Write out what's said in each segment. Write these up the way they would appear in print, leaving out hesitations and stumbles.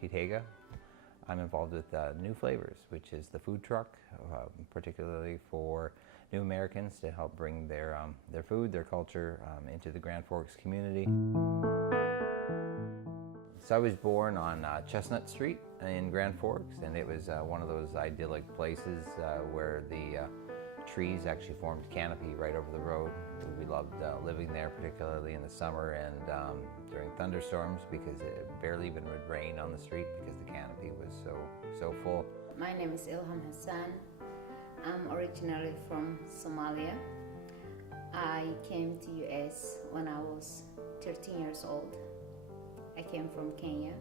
Pete Haga. I'm involved with New Flavors, which is the food truck, particularly for new Americans to help bring their food, their culture into the Grand Forks community. So I was born on Chestnut Street in Grand Forks, and it was one of those idyllic places where the trees actually formed canopy right over the road. We loved living there, particularly in the summer and during thunderstorms, because it barely even would rain on the street because the canopy was so full. My name is Ilham Hassan. I'm originally from Somalia. I came to US when I was 13 years old. I came from Kenya.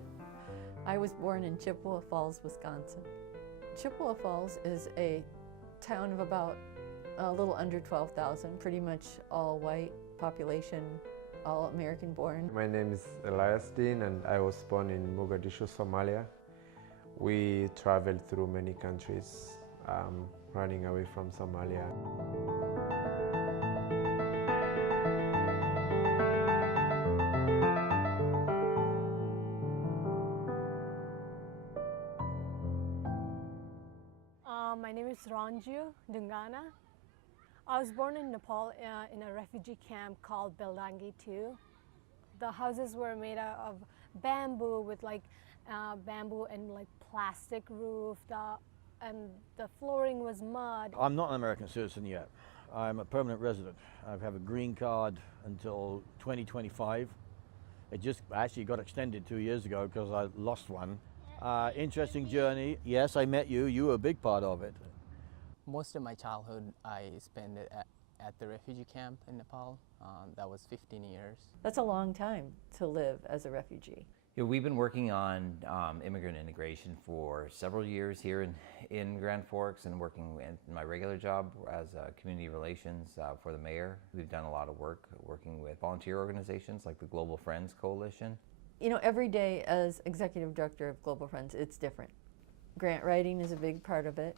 I was born in Chippewa Falls, Wisconsin. Chippewa Falls is a town of about a little under 12,000, pretty much all white population, all American born. My name is Elias Dean and I was born in Mogadishu, Somalia. We traveled through many countries, running away from Somalia. My name is Ranju Dungana. I was born in Nepal in a refugee camp called Beldangi 2. The houses were made out of bamboo with bamboo and plastic roof, and the flooring was mud. I'm not an American citizen yet. I'm a permanent resident. I have a green card until 2025. It just actually got extended 2 years ago because I lost one. Interesting journey. Yes, I met you. You were a big part of it. Most of my childhood I spent it at the refugee camp in Nepal. That was 15 years. That's a long time to live as a refugee. You know, we've been working on immigrant integration for several years here in Grand Forks, and working in my regular job as community relations for the mayor. We've done a lot of work working with volunteer organizations like the Global Friends Coalition. You know, every day as executive director of Global Friends, it's different. Grant writing is a big part of it.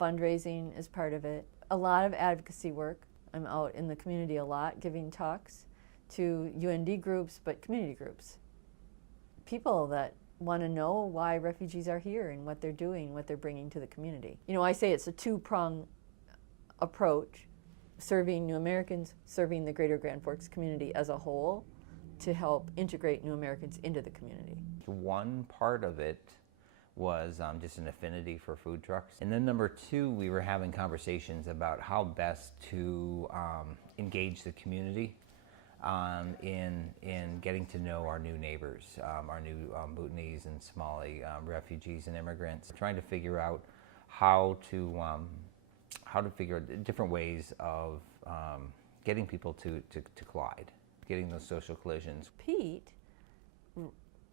Fundraising is part of it. A lot of advocacy work. I'm out in the community a lot giving talks to UND groups, but community groups. People that want to know why refugees are here and what they're doing, what they're bringing to the community. You know, I say it's a two-pronged approach, serving new Americans, serving the greater Grand Forks community as a whole to help integrate new Americans into the community. One part of it was just an affinity for food trucks. And then number two, we were having conversations about how best to engage the community in getting to know our new neighbors, our new Bhutanese and Somali refugees and immigrants, trying to figure out how to figure out different ways of getting people to collide, getting those social collisions. Pete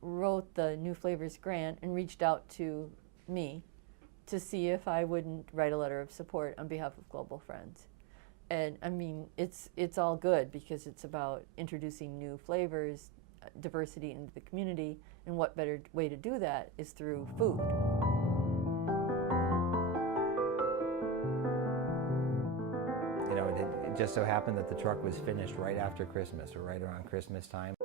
wrote the New Flavors grant and reached out to me to see if I wouldn't write a letter of support on behalf of Global Friends. And I mean, it's all good because it's about introducing new flavors, diversity into the community, and what better way to do that is through food. You know, it just so happened that the truck was finished right after Christmas, or right around Christmas time.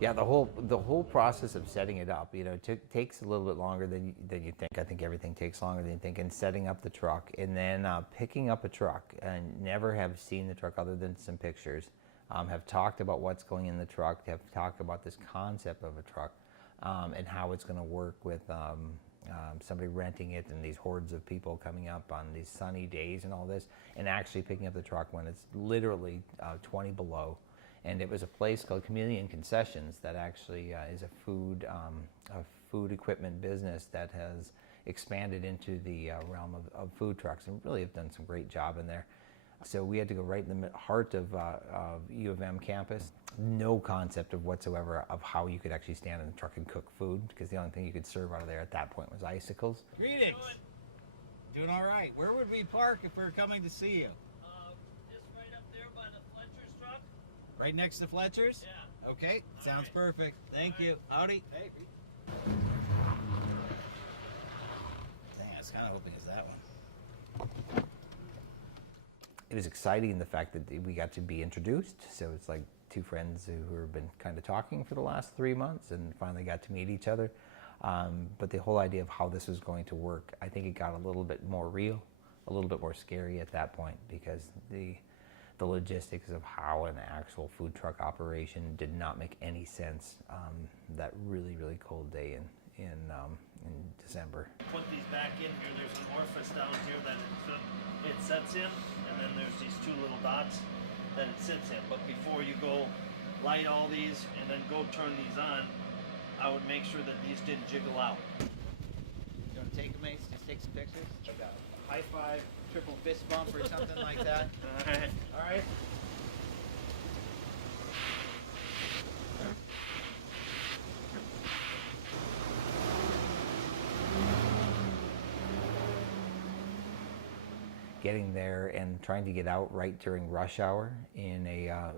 Yeah, the whole process of setting it up, you know, takes a little bit longer than you think. I think everything takes longer than you think. And setting up the truck, and then picking up a truck, and never have seen the truck other than some pictures. Have talked about what's going in the truck. Have talked about this concept of a truck, and how it's going to work with somebody renting it, and these hordes of people coming up on these sunny days and all this, and actually picking up the truck when it's literally 20 below. And it was a place called Chameleon and Concessions that actually is a food equipment business that has expanded into the realm of food trucks, and really have done some great job in there. So we had to go right in the heart of U of M campus. No concept of whatsoever of how you could actually stand in the truck and cook food, because the only thing you could serve out of there at that point was icicles. Greetings. Doing all right. Where would we park if we were coming to see you? Just right up there by the Fletcher's truck. Right next to Fletcher's? Yeah. Okay, sounds perfect. Thank you. Howdy. Hey. Dang, kind of hoping it's that one. It was exciting the fact that we got to be introduced. So it's like two friends who have been kind of talking for the last 3 months and finally got to meet each other. But the whole idea of how this was going to work, I think it got a little bit more real, a little bit more scary at that point, because the logistics of how an actual food truck operation did not make any sense that really, really cold day in December. Put these back in here. There's an orifice down here that it sets in, and then there's these two little dots that it sits in. But before you go light all these and then go turn these on, I would make sure that these didn't jiggle out. You want to take them, Ace? Just take some pictures? Like a high five, triple fist bump or something like that? All right. Getting there and trying to get out right during rush hour in a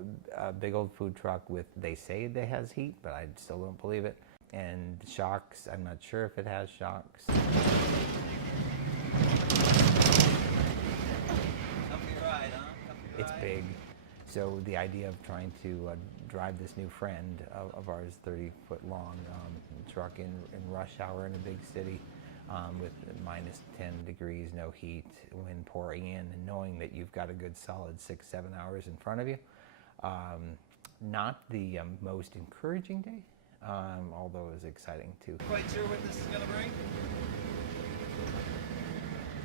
big old food truck with, they say it has heat, but I still don't believe it. And shocks, I'm not sure if it has shocks. Comfy ride, huh? Comfy It's ride. big. So the idea of trying to drive this new friend of ours, 30-foot long truck in rush hour in a big city, with minus 10 degrees, no heat, wind pouring in, and knowing that you've got a good solid 6-7 hours in front of you. Not the most encouraging day, although it was exciting too. Quite sure what this is going to bring?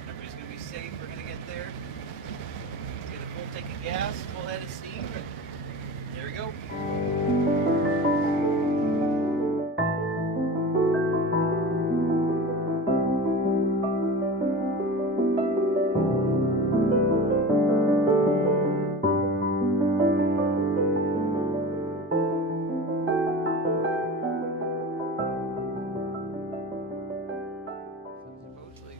Everybody's going to be safe. We're going to get there. Get a full tank of gas, full head of steam. There we go. Supposedly,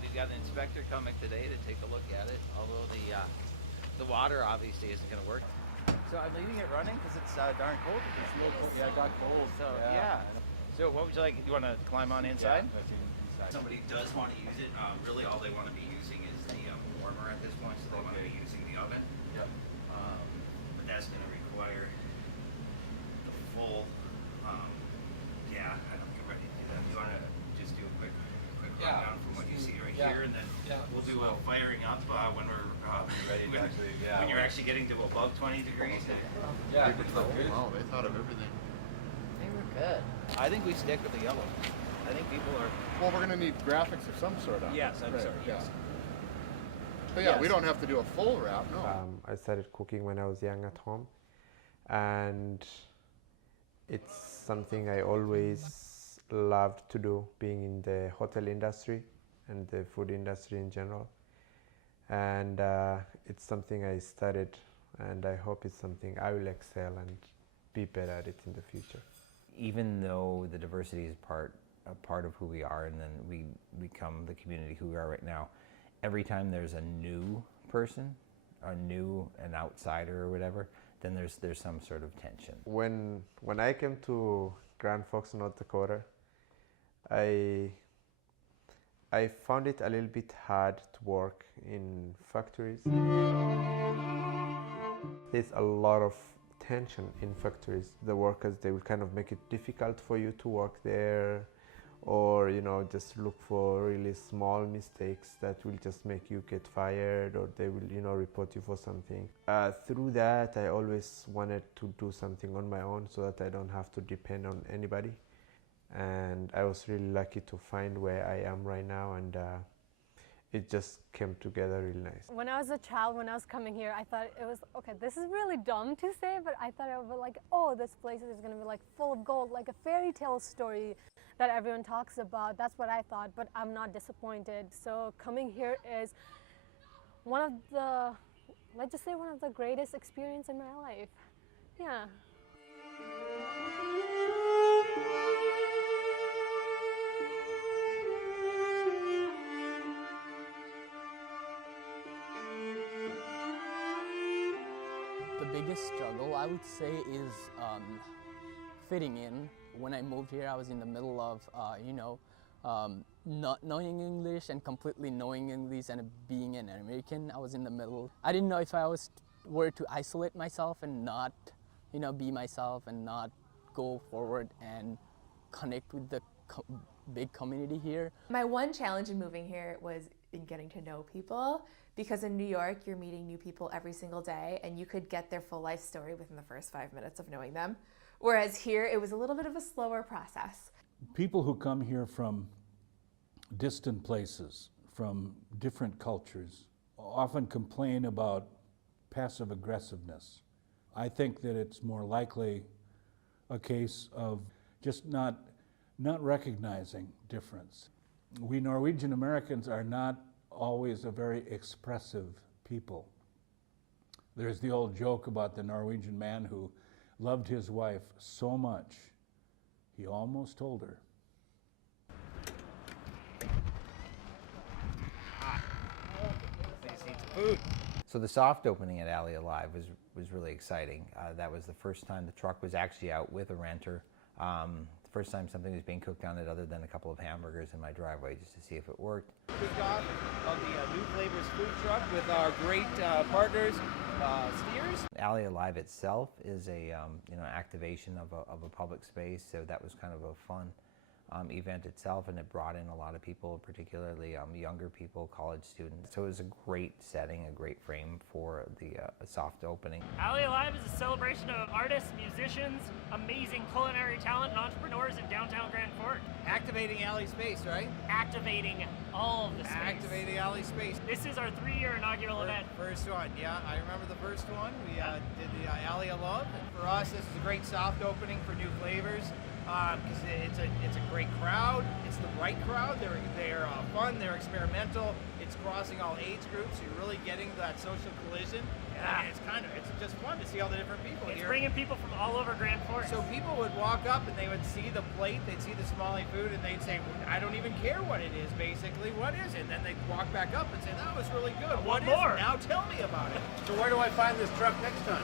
we've got an inspector coming today to take a look at it, although the water obviously isn't going to work. So I'm leaving it running because it's darn cold. It's a little cold. Yeah, it got cold. So yeah. So what would you like? You want to climb on inside? Yeah, somebody does want to use it. Really, all they want to be using is the warmer at this point, so they want to be using the oven. Yep. But that's going to require the full. Yeah, I don't get ready to do that. You want to just do a quick rundown from what you see right here, and then we'll do a firing up when we're ready to actually. Yeah. When you're actually getting to above 20 degrees. Yeah. Wow, they thought of everything. They were good. I think we stick with the yellow. I think people are. Well, we're going to need graphics of some sort of. Yes, I'm sorry. Yes. But yeah, we don't have to do a full wrap, no. I started cooking when I was young at home, and it's something I always loved to do, being in the hotel industry and the food industry in general. And it's something I studied, and I hope it's something I will excel and be better at it in the future. Even though the diversity is a part of who we are, and then we become the community who we are right now, every time there's a new person, an outsider or whatever, then there's some sort of tension. When I came to Grand Forks, North Dakota, I found it a little bit hard to work in factories. There's a lot of tension in factories. The workers, they will kind of make it difficult for you to work there, or just look for really small mistakes that will just make you get fired, or they will report you for something. Through that, I always wanted to do something on my own so that I don't have to depend on anybody. And I was really lucky to find where I am right now, and it just came together really nice. When I was a child, when I was coming here, I thought it was, okay, this is really dumb to say, but I thought it would be like, oh, this place is going to be like full of gold, like a fairy tale story that everyone talks about. That's what I thought, but I'm not disappointed. So coming here is one of the, let's just say one of the greatest experiences in my life. Yeah. The biggest struggle, I would say, is fitting in. When I moved here, I was in the middle of, not knowing English and completely knowing English and being an American. I was in the middle. I didn't know if I were to isolate myself and not, be myself and not go forward and connect with the big community here. My one challenge in moving here was in getting to know people, because in New York you're meeting new people every single day and you could get their full life story within the first 5 minutes of knowing them. Whereas here it was a little bit of a slower process. People who come here from distant places, from different cultures, often complain about passive aggressiveness. I think that it's more likely a case of just not recognizing difference. We Norwegian Americans are not always a very expressive people. There's the old joke about the Norwegian man who loved his wife so much, he almost told her. Food. So the soft opening at Alley Alive was really exciting. That was the first time the truck was actually out with a renter. The first time something was being cooked on it other than a couple of hamburgers in my driveway just to see if it worked. Kickoff of the New Flavors food truck with our great partners, Steers. Alley Alive itself is a activation of a public space, so that was kind of a fun event itself, and it brought in a lot of people, particularly younger people, college students. So it was a great setting, a great frame for the soft opening. Alley Alive is a celebration of artists, musicians, amazing culinary talent, and entrepreneurs in downtown Grand Forks. Activating alley space, right? Activating all of the space. Activating alley space. This is our 3-year inaugural event. First one, yeah, I remember the first one. We did the Alley of Love. For us, this is a great soft opening for New Flavors. Because it's a great crowd. It's the right crowd. They're fun. They're experimental. It's crossing all age groups. You're really getting that social collision. Yeah. And it's just fun to see all the different people It's here. bringing people from all over Grand Forks. So people would walk up and they would see the plate, they'd see the Somali food, and they'd say, I don't even care what it is, basically. What is it? And then they'd walk back up and say, that was really good. What is more? it? Now tell me about it. So where do I find this truck next time?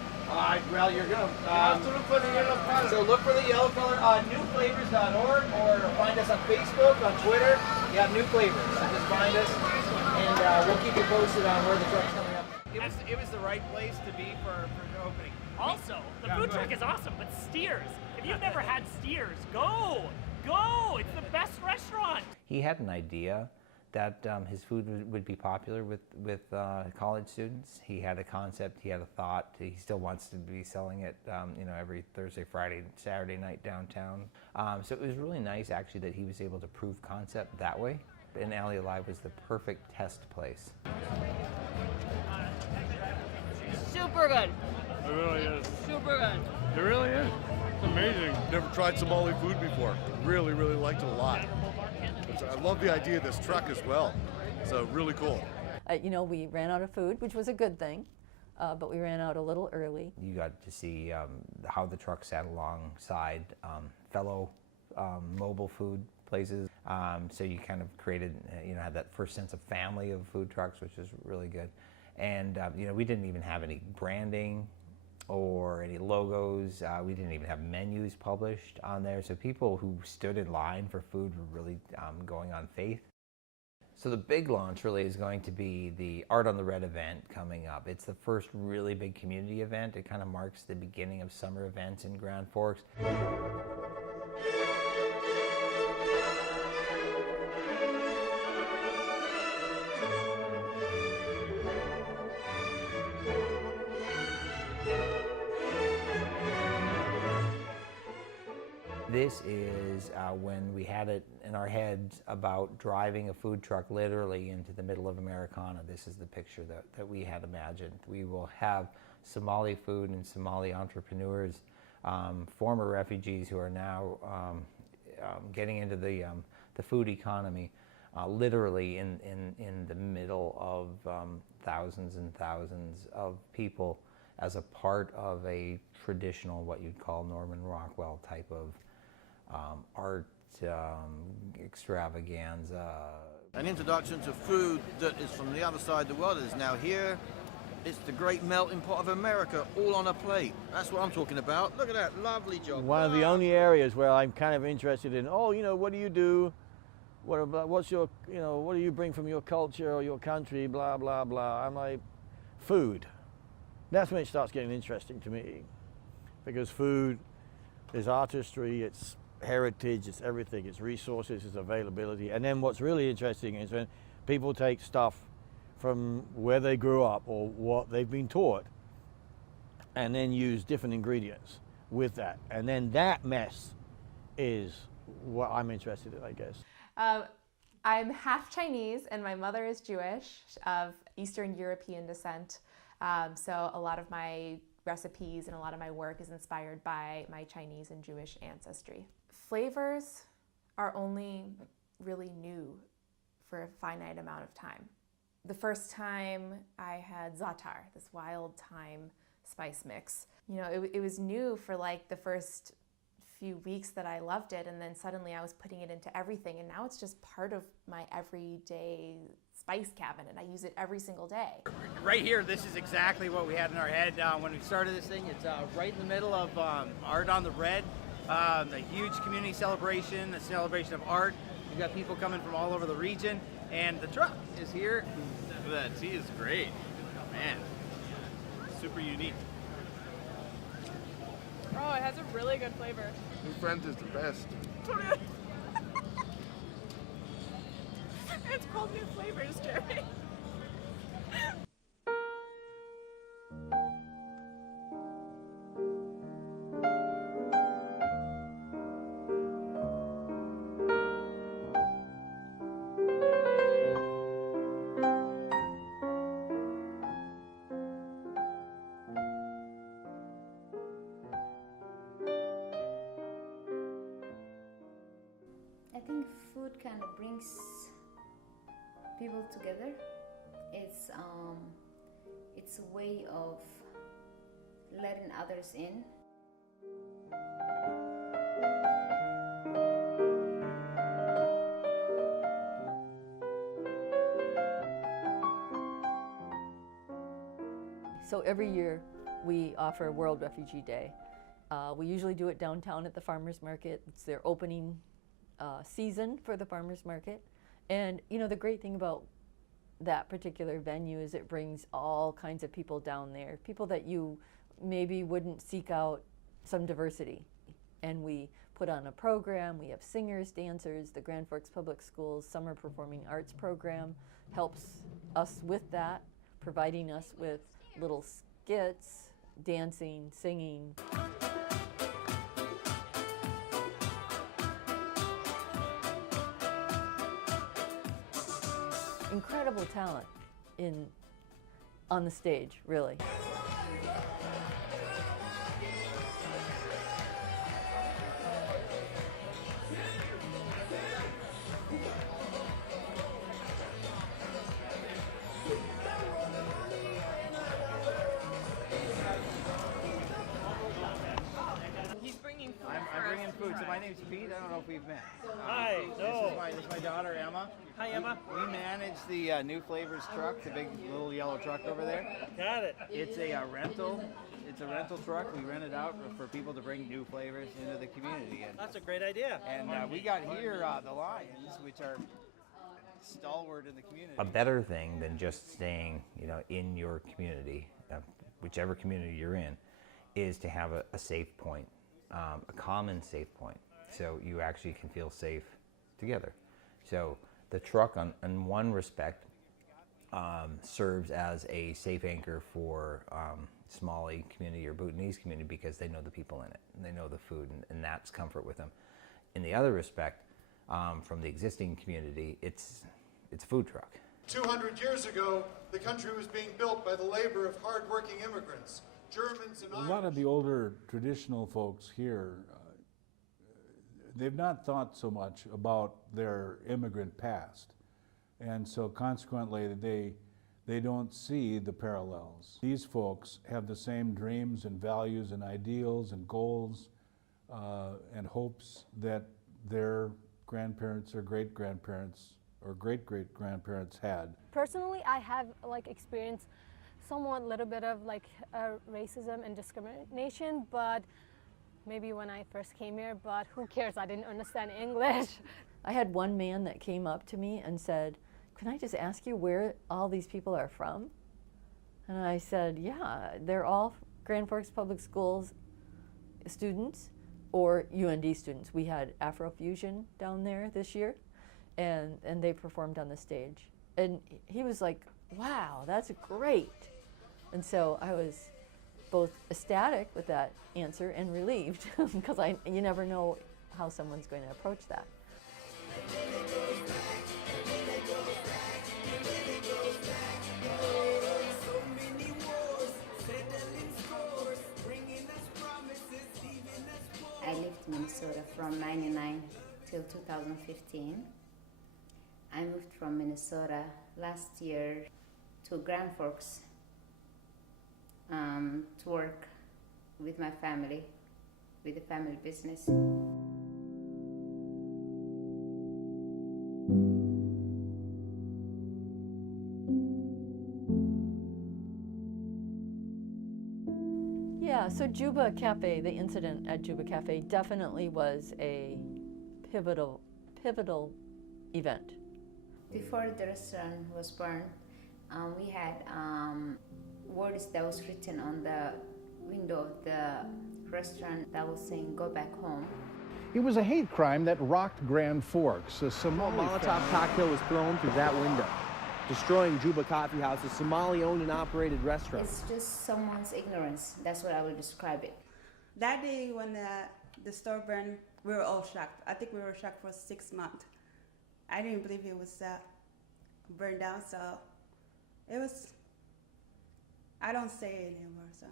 Well, you're going to have to look for the yellow color. So look for the yellow color on newflavors.org or find us on Facebook, on Twitter. You have New Flavors. So just find us, and we'll keep you posted on where the truck's coming up. It was the right place to be for the opening. Also, the food truck is awesome, but Steers. If you've never had Steers, go! It's the best restaurant. He had an idea that his food would be popular with college students. He had a concept, he had a thought. He still wants to be selling it, every Thursday, Friday, Saturday night downtown. So it was really nice, actually, that he was able to prove concept that way. And Alley Alive was the perfect test place. Super good. It really is. Super good. It really is. It's amazing. Never tried Somali food before. Really, really liked it a lot. I love the idea of this truck as well. So really cool. We ran out of food, which was a good thing, but we ran out a little early. You got to see how the truck sat alongside fellow mobile food places. So you kind of created, had that first sense of family of food trucks, which is really good. And we didn't even have any branding or any logos. We didn't even have menus published on there. So people who stood in line for food were really going on faith. So the big launch really is going to be the Art on the Red event coming up. It's the first really big community event. It kind of marks the beginning of summer events in Grand Forks. This is when we had it in our heads about driving a food truck literally into the middle of Americana. This is the picture that we had imagined. We will have Somali food and Somali entrepreneurs, former refugees who are now getting into the food economy, literally in the middle of thousands and thousands of people as a part of a traditional, what you'd call Norman Rockwell type of art extravaganza. An introduction to food that is from the other side of the world is now here. It's the great melting pot of America, all on a plate. That's what I'm talking about. Look at that, lovely job. One of the only areas where I'm kind of interested in, what do you do what about, what's your, you know, what do you bring from your culture or your country, blah, blah, blah. I'm like, food. That's when it starts getting interesting to me, because food is artistry, it's heritage, it's everything, it's resources, it's availability. And then what's really interesting is when people take stuff from where they grew up or what they've been taught and then use different ingredients with that. And then that mess is what I'm interested in, I guess. I'm half Chinese and my mother is Jewish, of Eastern European descent. So a lot of my recipes and a lot of my work is inspired by my Chinese and Jewish ancestry. Flavors are only really new for a finite amount of time. The first time I had za'atar, this wild thyme spice mix, you know, it was new for like the first few weeks that I loved it, and then suddenly I was putting it into everything, and now it's just part of my everyday spice cabinet. I use it every single day. Right here, this is exactly what we had in our head when we started this thing. It's right in the middle of Art on the Red, a huge community celebration, a celebration of art. We've got people coming from all over the region, and the truck is here. The tea is great, man. Super unique. Oh, it has a really good flavor. New friend is the best. It's called New Flavors, Jeremy. I think food kind of brings people together. It's a way of letting others in. So every year we offer World Refugee Day. We usually do it downtown at the farmers market. It's their opening season for the farmers market. And you know, the great thing about that particular venue is it brings all kinds of people down there, people that you maybe wouldn't seek out some diversity. And we put on a program. We have singers, dancers. The Grand Forks Public Schools Summer Performing Arts program helps us with that, providing us with little skits, dancing, singing. Incredible talent on the stage, really. He's bringing food. I'm bringing food. So my name's Pete. I don't know if we've met. Hi. No. This is my daughter Emma. Hi, Emma. We manage the New Flavors truck, the big little yellow truck over there. Got it. It's a rental. It's a rental truck. We rent it out for people to bring new flavors into the community. And, That's a great idea. and we got here the Lions, which are stalwart in the community. A better thing than just staying, you know, in your community, whichever community you're in, is to have a safe point, a common safe point, so you actually can feel safe together. So the truck, in one respect, serves as a safe anchor for Somali community or Bhutanese community, because they know the people in it, and they know the food, and that's comfort with them. In the other respect, from the existing community, it's a food truck. 200 years ago, the country was being built by the labor of hard-working immigrants, Germans and Irish. A lot of the older traditional folks here, they've not thought so much about their immigrant past, and so consequently they don't see the parallels. These folks have the same dreams and values and ideals and goals and hopes that their grandparents or great-grandparents or great-great-grandparents had. Personally, I have like experienced somewhat little bit of like racism and discrimination, but maybe when I first came here, but who cares? I didn't understand English. I had one man that came up to me and said, "Can I just ask you where all these people are from?" And I said, "Yeah, they're all Grand Forks Public Schools students or UND students." We had Afrofusion down there this year, and they performed on the stage. And he was like, "Wow, that's great." And so I was both ecstatic with that answer and relieved because you never know how someone's going to approach that. I lived in Minnesota from 99 till 2015. I moved from Minnesota last year to Grand Forks to work with my family, with the family business. Yeah, so Juba Cafe, the incident at Juba Cafe definitely was a pivotal event. Before the restaurant was burned, we had words that was written on the window of the restaurant that was saying, "Go back home." It was a hate crime that rocked Grand Forks. A Somali Molotov cocktail was thrown through that window, destroying Juba Coffee House, a Somali-owned and operated restaurant. It's just someone's ignorance. That's what I would describe it. That day when the store burned, we were all shocked. I think we were shocked for 6 months. I didn't believe it was burned down, so it was, I don't say it anymore. So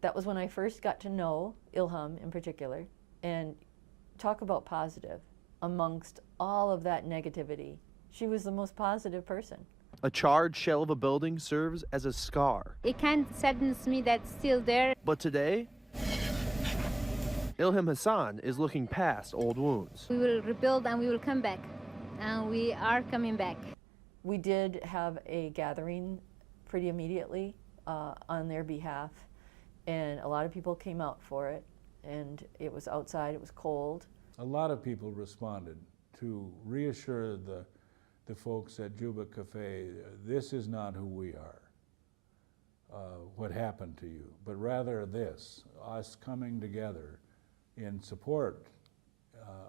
That was when I first got to know Ilham in particular, and talk about positive. Amongst all of that negativity, she was the most positive person. A charred shell of a building serves as a scar. It kind of saddens me that's still there. But today, Ilham Hassan is looking past old wounds. We will rebuild and we will come back. And we are coming back. We did have a gathering pretty immediately on their behalf, and a lot of people came out for it, and it was outside, it was cold. A lot of people responded to reassure the folks at Juba Cafe, this is not who we are, what happened to you, but rather this, us coming together in support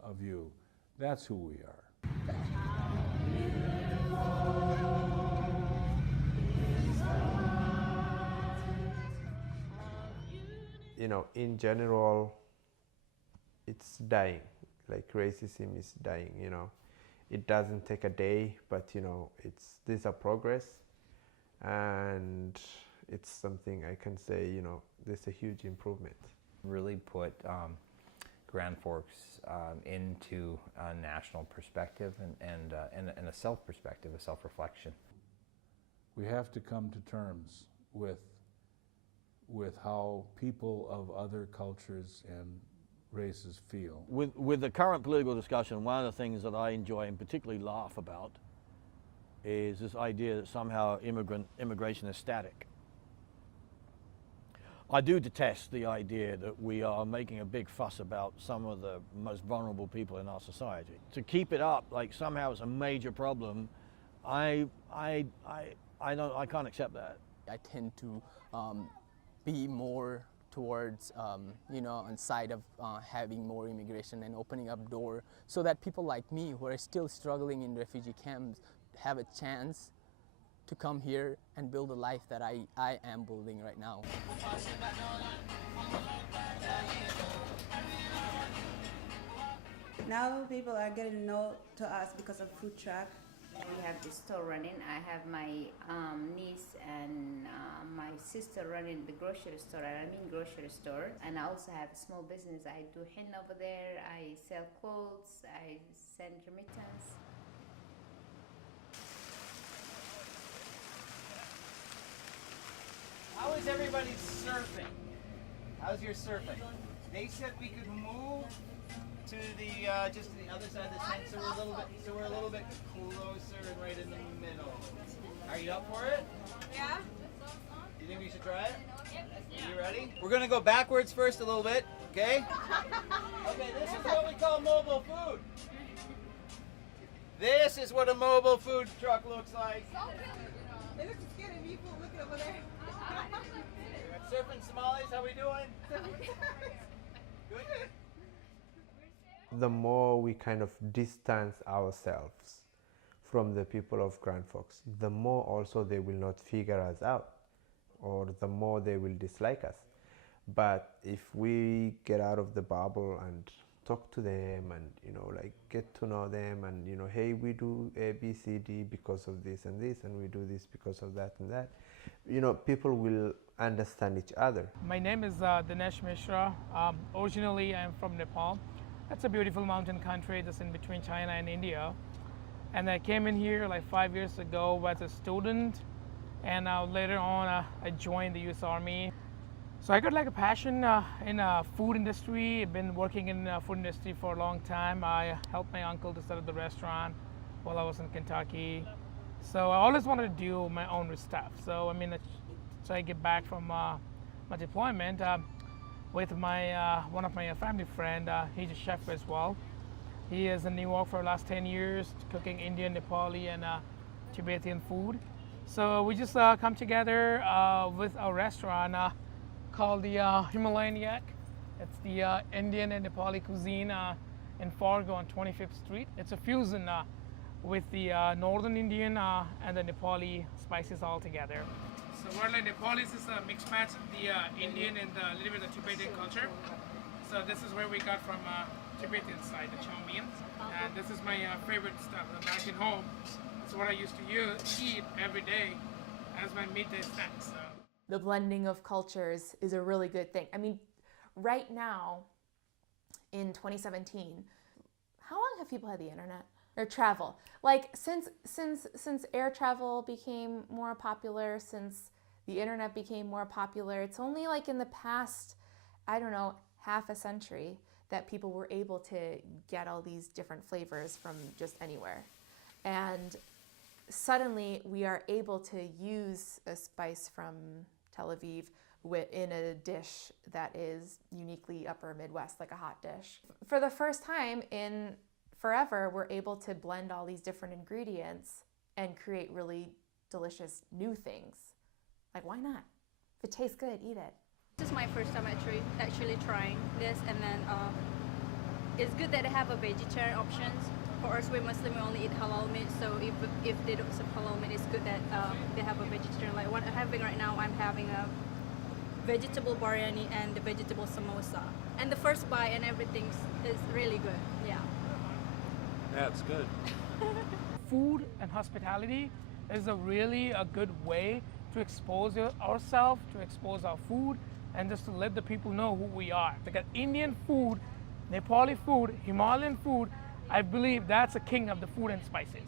of you, that's who we are. You know, in general, it's dying. Like racism is dying, you know. It doesn't take a day, but you know, there's a progress, and it's something I can say, you know, there's a huge improvement. Really put Grand Forks into a national perspective and a self-perspective, a self-reflection. We have to come to terms with how people of other cultures and races feel. With the current political discussion, one of the things that I enjoy and particularly laugh about is this idea that somehow immigration is static. I do detest the idea that we are making a big fuss about some of the most vulnerable people in our society. To keep it up like somehow it's a major problem, I can't accept that. I tend to be more towards, on side of having more immigration and opening up door so that people like me who are still struggling in refugee camps have a chance to come here and build a life that I am building right now. now people are getting to know to us because of food truck. We have the store running. I have my niece and my sister running the grocery store. Grocery store. And I also have a small business. I do henna over there. I sell clothes. I send remittance. How is everybody surfing? How's your surfing? They said we could move to the just to the other side of the tent, so we're a little bit closer and right in the middle. Are you up for it? Yeah. You think we should try it? Are you ready? We're gonna go backwards first a little bit, okay? Okay, this is what we call mobile food. This is what a mobile food truck looks like. It looks scary. People looking over there. Surfing Somalis, how we doing? Good. The more we kind of distance ourselves from the people of Grand Forks, the more also they will not figure us out, or the more they will dislike us. But if we get out of the bubble and talk to them and, you know, like get to know them and, you know, hey, we do A, B, C, D because of this and this, and we do this because of that and that, you know, people will understand each other. My name is Dinesh Mishra. Originally, I'm from Nepal. That's a beautiful mountain country just in between China and India. And I came in here like 5 years ago as a student, and later on I joined the US Army. So I got like a passion in food industry. I've been working in food industry for a long time. I helped my uncle to set up the restaurant while I was in Kentucky. So I always wanted to do my own stuff. So I mean, so I get back from my deployment with my one of my family friend. He's a chef as well. He is in New York for the last 10 years, cooking Indian, Nepali, and Tibetan food. So we just come together with a restaurant called the Himalayan Yak. It's the Indian and Nepali cuisine in Fargo on 25th Street. It's a fusion with the Northern Indian and the Nepali spices all together. So we're like Nepalis is a mixed match of the Indian and a little bit of Tibetan culture. So this is where we got from Tibetan side, the chow mein. And this is my favorite stuff. Back at home, it's what I used to eat every day as my midday snack. So. The blending of cultures is a really good thing. I mean, right now, in 2017, how long have people had the internet or travel? Like since air travel became more popular, since the internet became more popular, it's only like in the past, I don't know, half a century that people were able to get all these different flavors from just anywhere. And suddenly we are able to use a spice from Tel Aviv in a dish that is uniquely upper Midwest, like a hot dish. For the first time in forever, we're able to blend all these different ingredients and create really delicious new things. Like, why not? If it tastes good, eat it. This is my first time actually trying this, and then it's good that they have a vegetarian options. For us, we're Muslim, we only eat halal meat, so if they don't serve halal meat, it's good that they have a vegetarian. Like what I'm having right now, I'm having a vegetable biryani and the vegetable samosa. And the first bite and everything is really good, yeah. That's good. Food and hospitality is really a good way to expose ourselves, to expose our food, and just to let the people know who we are. Like Indian food, Nepali food, Himalayan food, I believe that's a king of the food and spices.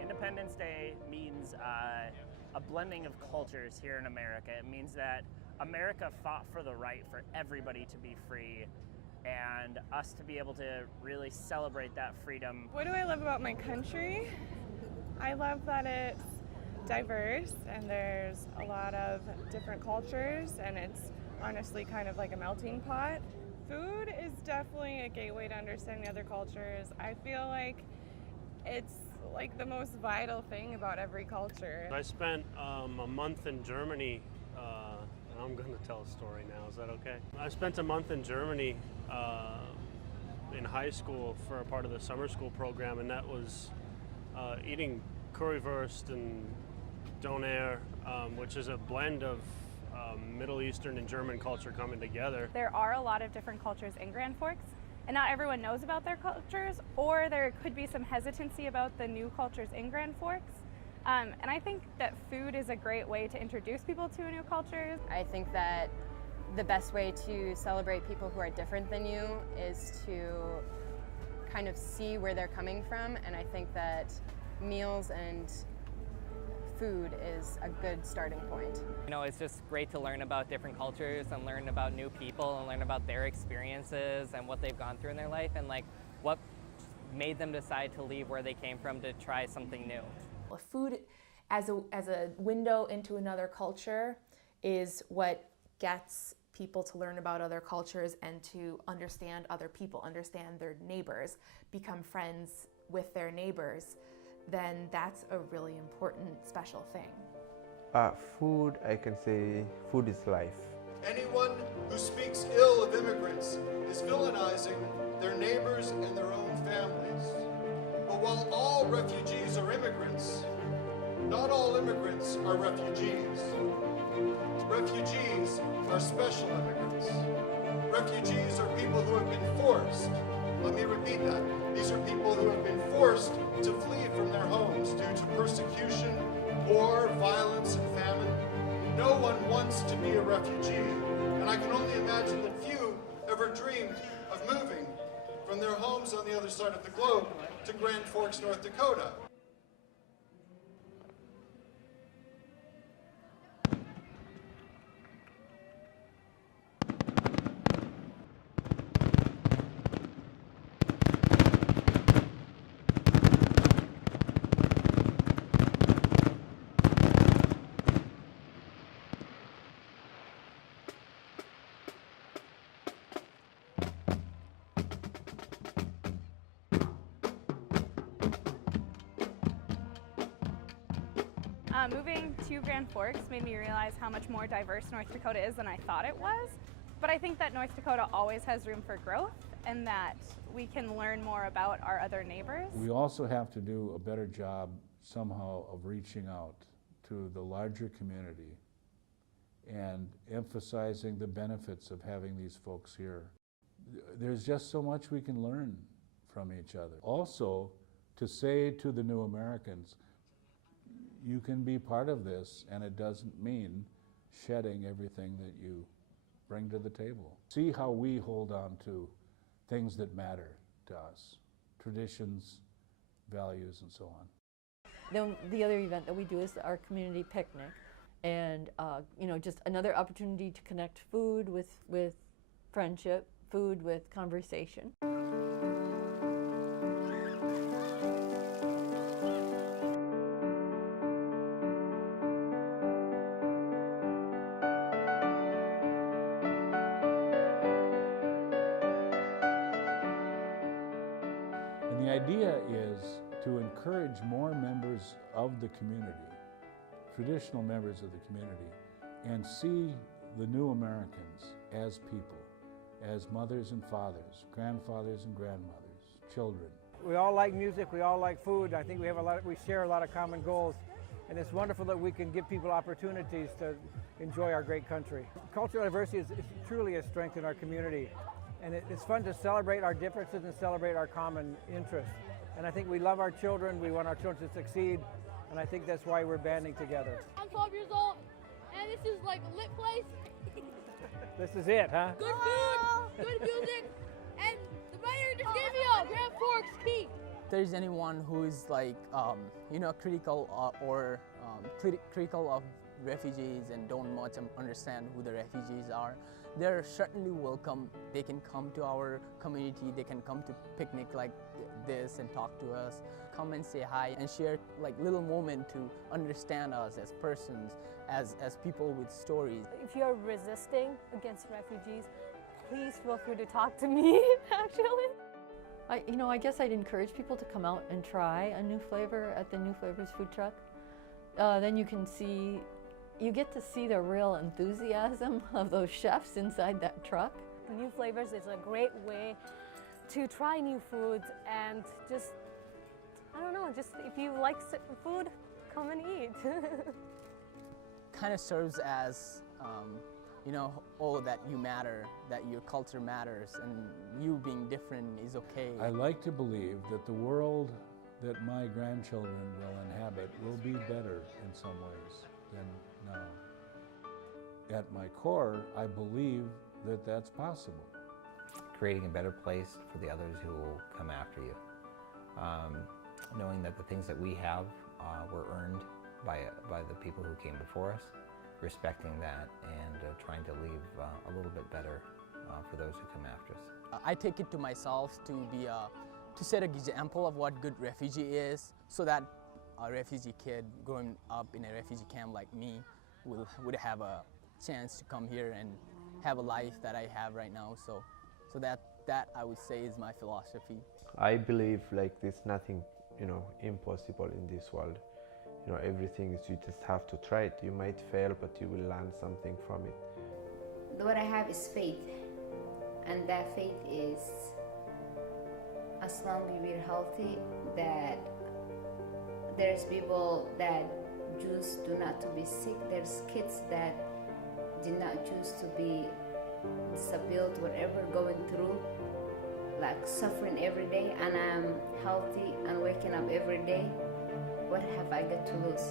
Independence Day means a blending of cultures here in America. It means that America fought for the right for everybody to be free and us to be able to really celebrate that freedom. What do I love about my country? I love that it's diverse and there's a lot of different cultures, and it's honestly kind of like a melting pot. Food is definitely a gateway to understanding other cultures. I feel like it's like the most vital thing about every culture. I spent a month in Germany, and I'm going to tell a story now, is that okay? I spent a month in Germany in high school for a part of the summer school program, and that was eating currywurst and doner, which is a blend of Middle Eastern and German culture coming together. There are a lot of different cultures in Grand Forks, and not everyone knows about their cultures, or there could be some hesitancy about the new cultures in Grand Forks. And I think that food is a great way to introduce people to a new culture. I think that the best way to celebrate people who are different than you is to kind of see where they're coming from, and I think that meals and food is a good starting point. You know, it's just great to learn about different cultures and learn about new people and learn about their experiences and what they've gone through in their life and like what made them decide to leave where they came from to try something new. Food as a window into another culture is what gets people to learn about other cultures and to understand other people, understand their neighbors, become friends with their neighbors. Then that's a really important, special thing. Food, I can say, food is life. Anyone who speaks ill of immigrants is villainizing their neighbors and their own families. But while all refugees are immigrants, not all immigrants are refugees. Refugees are special immigrants. Refugees are people who have been forced. Let me repeat that. These are people who have been forced to flee from their homes due to persecution, war, violence, and famine. No one wants to be a refugee, and I can only imagine that few ever dreamed of moving from their homes on the other side of the globe to Grand Forks, North Dakota. Moving to Grand Forks made me realize how much more diverse North Dakota is than I thought it was. But I think that North Dakota always has room for growth and that we can learn more about our other neighbors. We also have to do a better job somehow of reaching out to the larger community and emphasizing the benefits of having these folks here. There's just so much we can learn from each other. Also, to say to the new Americans, you can be part of this, and it doesn't mean shedding everything that you bring to the table. See how we hold on to things that matter to us, traditions, values, and so on. Then the other event that we do is our community picnic, and you know, just another opportunity to connect food with friendship, food with conversation. And the idea is to encourage more members of the community, traditional members of the community, and see the new Americans as people, as mothers and fathers, grandfathers and grandmothers, children. We all like music, we all like food. I think we share a lot of common goals, and it's wonderful that we can give people opportunities to enjoy our great country. Cultural diversity is truly a strength in our community, and it's fun to celebrate our differences and celebrate our common interests. And I think we love our children, we want our children to succeed, and I think that's why we're banding together. I'm 12 years old, and this is like a lit place. This is it, huh? Good food, good music, and the mayor just gave me a Grand Forks key. If there's anyone who is like, you know, critical of refugees and don't much understand who the refugees are, they're certainly welcome. They can come to our community, they can come to picnic like this and talk to us, come and say hi and share like little moment to understand us as persons, as people with stories. If you're resisting against refugees, please feel free to talk to me, actually. I guess I'd encourage people to come out and try a new flavor at the New Flavors food truck. Then you get to see the real enthusiasm of those chefs inside that truck. New Flavors is a great way to try new foods and just, I don't know, just if you like food, come and eat. Kind of serves as, you know, that you matter, that your culture matters, and you being different is okay. I like to believe that the world that my grandchildren will inhabit will be better in some ways than now. At my core, I believe that that's possible. Creating a better place for the others who will come after you. Knowing that the things that we have were earned by the people who came before us, respecting that, and trying to leave a little bit better for those who come after us. I take it to myself to be to set an example of what good refugee is, so that a refugee kid growing up in a refugee camp like me would have a chance to come here and have a life that I have right now. So that I would say is my philosophy. I believe like there's nothing, you know, impossible in this world. You know, everything is, you just have to try it. You might fail, but you will learn something from it. What I have is faith, and that faith is, as long as we're healthy, that there's people that choose to not to be sick. There's kids that did not choose to be disabled, whatever going through, like suffering every day, and I'm healthy and waking up every day. What have I got to lose?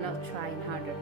Not trying harder.